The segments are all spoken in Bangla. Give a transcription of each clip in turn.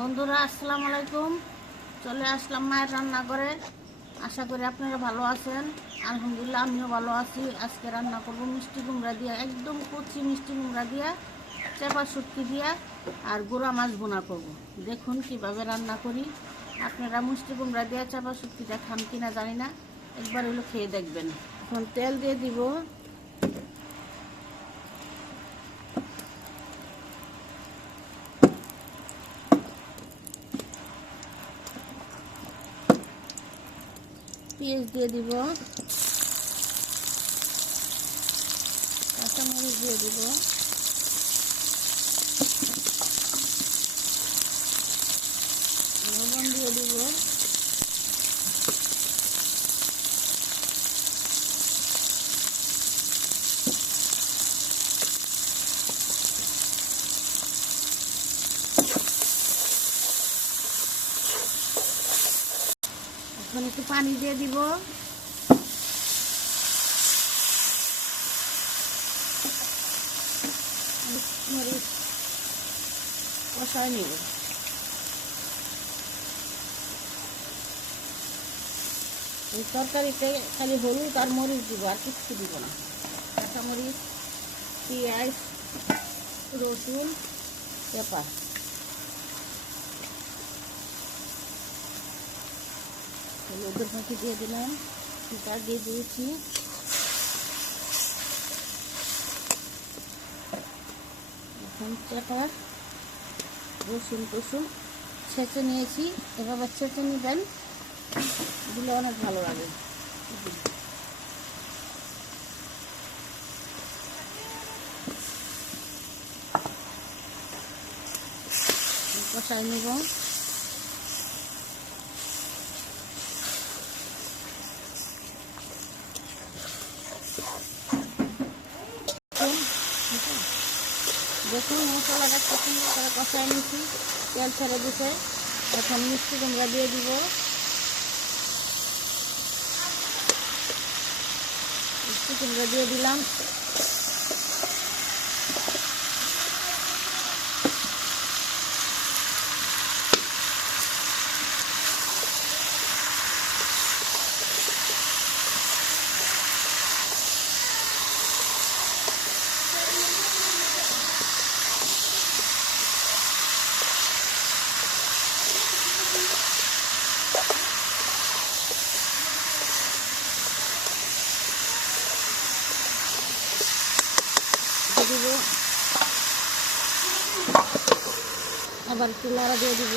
বন্ধুরা, আসসালামু আলাইকুম। চলে আসলাম মায়ের রান্না করে আশা করি আপনারা ভালো আছেন। আলহামদুলিল্লাহ, আমিও ভালো আছি। আজকে রান্না করব মিষ্টি কুমড়া দিয়ে, একদম কচি মিষ্টি কুমড়া দিয়ে, চেপা শুটকি দিয়ে, আর গুঁড়া মাছ বোনা করব। দেখুন কীভাবে রান্না করি। আপনারা মিষ্টি কুমড়া দিয়ে, চেপা শুটকিটা খান কিনা জানি না। একবার হলো খেয়ে দেখবেন। এখন তেল দিয়ে দিব। পেঁয়াজ দিয়ে দিব। কাঁচামরিচ দিয়ে দিব লবণ দিয়ে দিব এখন একটু পানি দিয়ে দিব। এই তরকারিতে খালি হলুদ আর মরিচ দিব, আর কিচ্ছু দিব না। কাঁচা মরিচ পেঁয়াজ, রসুন, পেঁপা। হলুদের ফাঁকি দিয়ে দিলাম। পিঠা দিয়ে দিয়েছি। এখন চাটা রসুন টসুন ছেঁচে নিয়েছি। এভাবে ছেঁচে নেবেন, দিলে অনেক ভালো লাগে। কষাই নেব। দেখুন, মশলাটা কত সুন্দর কষাই নিচ্ছি। তেল ছেড়ে দিছে এখন মিষ্টি কুমড়া দিয়ে দিব। মিষ্টি কুমড়া দিয়ে দিলাম দিয়ে দিব আবার একটু লাড়া দিয়ে দিব।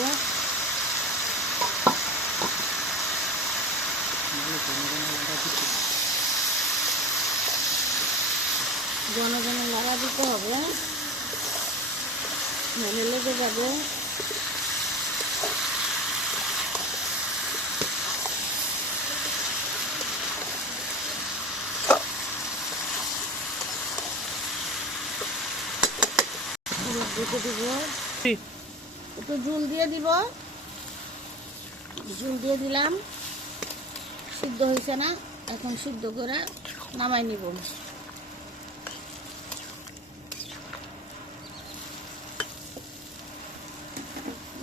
ঘন ঘন লাড়া দিতে হবে। নাহলে লেগে যাবে। একটু জুল দিয়ে দিব। জুল দিয়ে দিলাম। সিদ্ধ হয়েছে না, এখন সিদ্ধ করে নামাই নিব।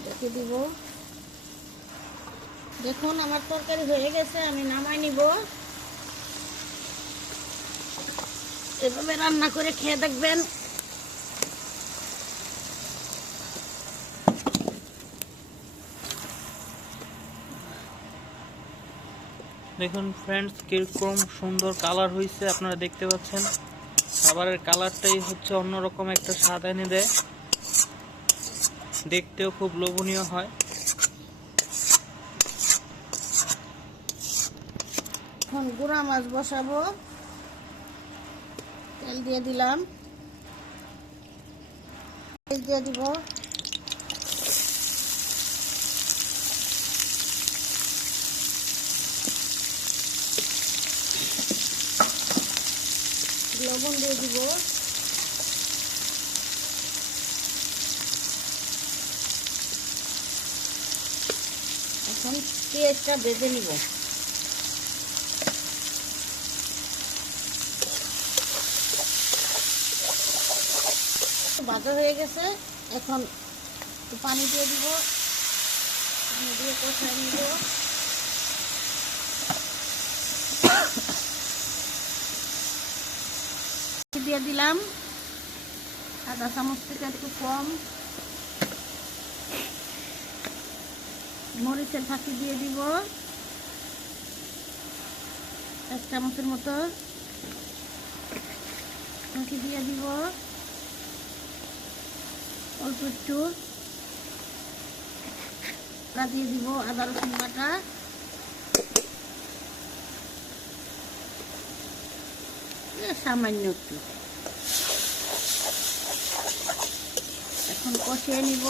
দেখে দিব। দেখুন, আমার তরকারি হয়ে গেছে, আমি নামাই নিব। এভাবে রান্না করে খেয়ে দেখবেন দেখুন ফ্রেন্ডস কীরকম সুন্দর কালার হয়েছে আপনারা দেখতে পাচ্ছেন। খাবারের কালারটাই হচ্ছে অন্যরকম একটা স্বাদ এনে দেয়। দেখতেও খুব লোভনীয় হয়। এখন গুঁড়া মাছ বসাবো। তেল দিয়ে দিলাম। তেল দিয়ে দিব। লবণ দিয়ে দিব। এখন পেঁয়াজটা বেজে নিব। ভাজা হয়ে গেছে, এখন পানি দিয়ে দিব। পানি দিয়ে কষাই নিব। দিয়ে দিলাম। আদা চামচ থেকে একটু কম। মরিচের ফাঁকি দিয়ে দিব। এক চামচের মতো ফাঁকি দিয়ে দিব। অল্প একটু। দিয়ে দিব আদা রসুন বাটা। সামান্য একটু। এখন কষিয়ে নিব।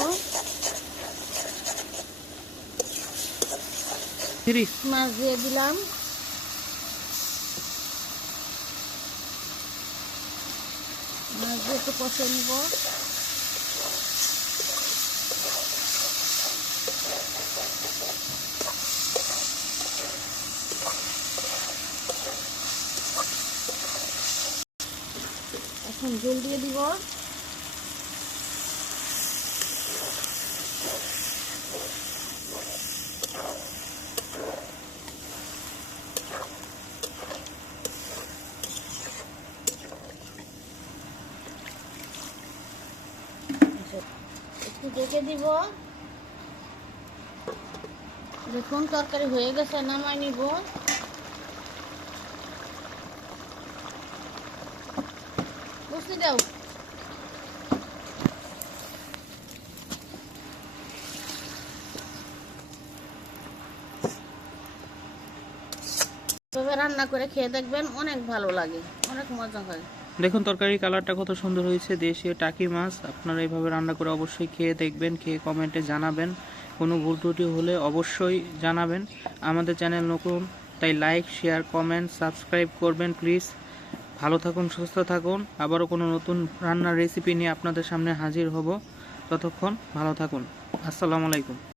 মাছ দিয়ে দিলাম। মাছ দিয়ে একটু কষিয়ে নিব। এখন জল দিয়ে দিব। একটু দেখে দিব। দেখুন তরকারি হয়ে গেছে নামাই নিব। দেখুন তরকারি কালারটা কত সুন্দর হয়েছে, দেশীয় টাকি মাছ। আপনারা এইভাবে রান্না করে অবশ্যই খেয়ে দেখবেন, খেয়ে কমেন্টে জানাবেন। কোনো ভুল ত্রুটি হলে অবশ্যই জানাবেন। আমাদের চ্যানেল নতুন, তাই লাইক, শেয়ার, কমেন্ট, সাবস্ক্রাইব করবেন, প্লিজ। ভালো থাকুন, সুস্থ থাকুন। আবারও কোনো নতুন রান্নার রেসিপি নিয়ে আপনাদের সামনে হাজির হব। ততক্ষণ ভালো থাকুন। আসসালামু আলাইকুম।